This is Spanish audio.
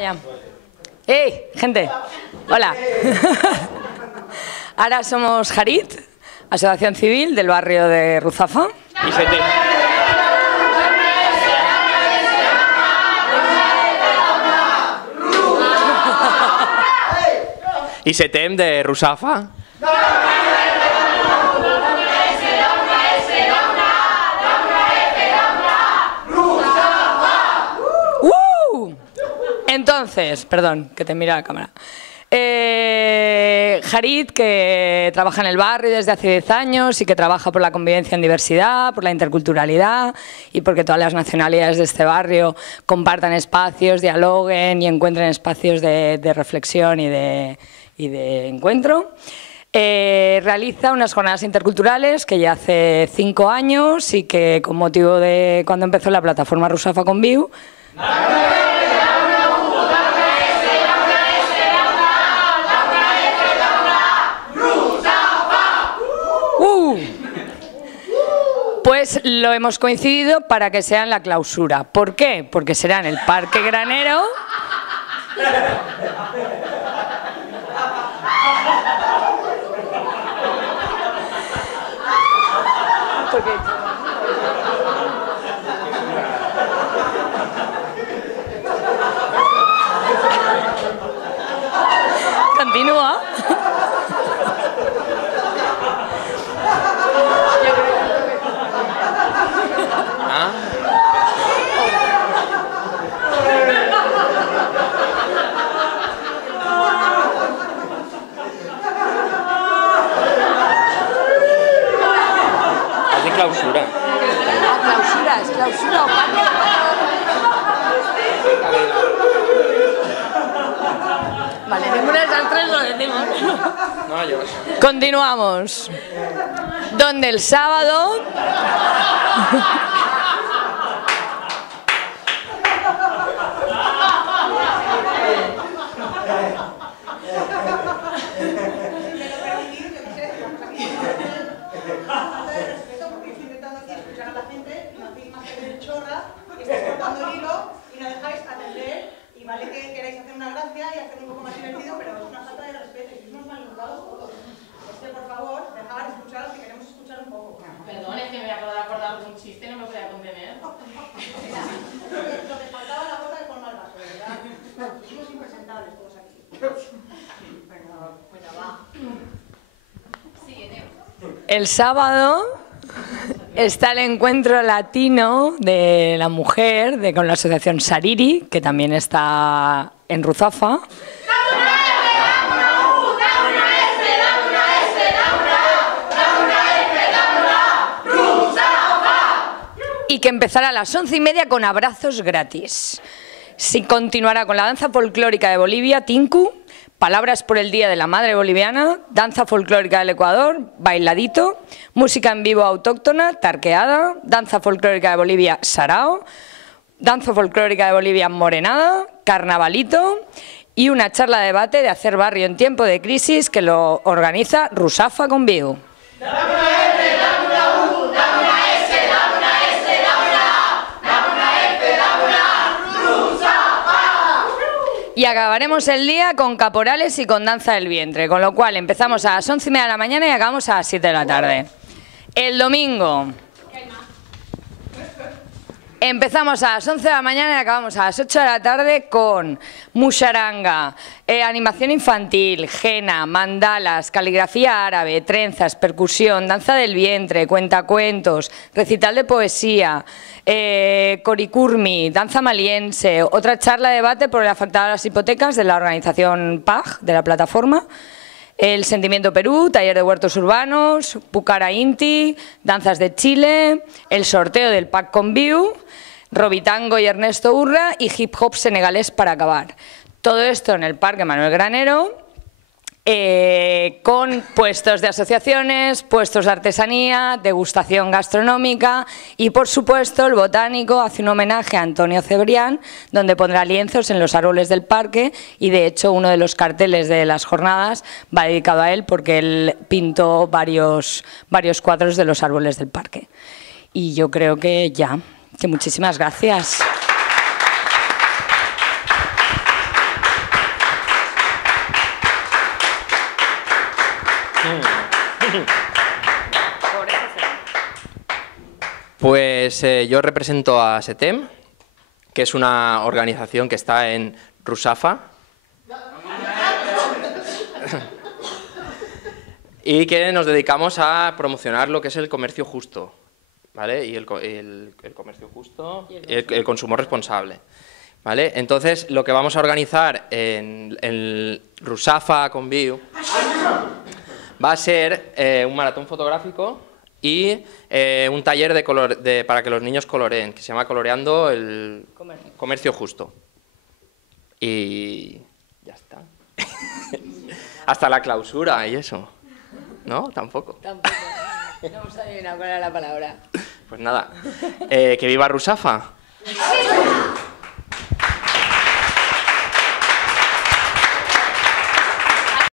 Ya. ¡Hey, gente! Hola. Ahora somos Harit, asociación civil del barrio de Ruzafa. I Setem de Ruzafa. Entonces, perdón, que te mira la cámara. Harit, que trabaja en el barrio desde hace 10 años y que trabaja por la convivencia en diversidad, por la interculturalidad y porque todas las nacionalidades de este barrio compartan espacios, dialoguen y encuentren espacios de reflexión y de encuentro. Realiza unas jornadas interculturales que ya hace 5 años y que con motivo de cuando empezó la plataforma Ruzafa Conviu, pues lo hemos coincidido para que sea en la clausura. ¿Por qué? Porque será en el Parque Granero. Continúa. Clausura. Clausura, es clausura o parque. Vale, ninguna de esas tres lo decimos. No, yo. Continuamos. Donde el sábado... Vale que queráis hacer una gracia y hacer un poco más divertido, pero es una falta de respeto y sois unos maleducados todos. Por favor, dejar escucharos, que queremos escuchar un poco. Perdón, es que me acabo de acordar de un chiste y no me podía contener. Lo que faltaba la gota de forma al vaso, ¿verdad? Somos impresentables todos aquí. Perdón, bueno, va. El sábado está el encuentro latino de la mujer con la asociación Sariri, que también está en Ruzafa. Y que empezará a las 11:30 con abrazos gratis. Sí, continuará con la danza folclórica de Bolivia, Tinku, palabras por el Día de la Madre Boliviana, danza folclórica del Ecuador, bailadito, música en vivo autóctona, tarqueada, danza folclórica de Bolivia, sarao, danza folclórica de Bolivia, morenada, carnavalito y una charla de debate de hacer barrio en tiempo de crisis que lo organiza Ruzafa Conviu. Y acabaremos el día con caporales y con danza del vientre, con lo cual empezamos a las 11:30 de la mañana y acabamos a las 7 de la tarde. El domingo empezamos a las 11 de la mañana y acabamos a las 8 de la tarde con musharanga, animación infantil, henna, mandalas, caligrafía árabe, trenzas, percusión, danza del vientre, cuentacuentos, recital de poesía, coricurmi, danza maliense, otra charla de debate por el afectado a las hipotecas de la organización PAG, de la plataforma, el Sentimiento Perú, taller de huertos urbanos, Pucara Inti, danzas de Chile, el sorteo del Pack Conviu, Robitango y Ernesto Urra y hip hop senegalés para acabar. Todo esto en el Parque Manuel Granero, con puestos de asociaciones, puestos de artesanía, degustación gastronómica y, por supuesto, el botánico hace un homenaje a Antonio Cebrián, donde pondrá lienzos en los árboles del parque y, de hecho, uno de los carteles de las jornadas va dedicado a él porque él pintó varios cuadros de los árboles del parque. Y yo creo que ya, que muchísimas gracias. Pues yo represento a SETEM, que es una organización que está en Rusafa y que nos dedicamos a promocionar lo que es el comercio justo, ¿vale? Y el comercio justo y el consumo responsable, ¿vale? Entonces, lo que vamos a organizar en Rusafa Conviu va a ser un maratón fotográfico y un taller para que los niños coloreen, que se llama Coloreando el Comercio Justo. Y ya está. Hasta la clausura y eso. ¿No? Tampoco. Tampoco. No hemos adivinado cuál era la palabra. Pues nada, que viva Rusafa.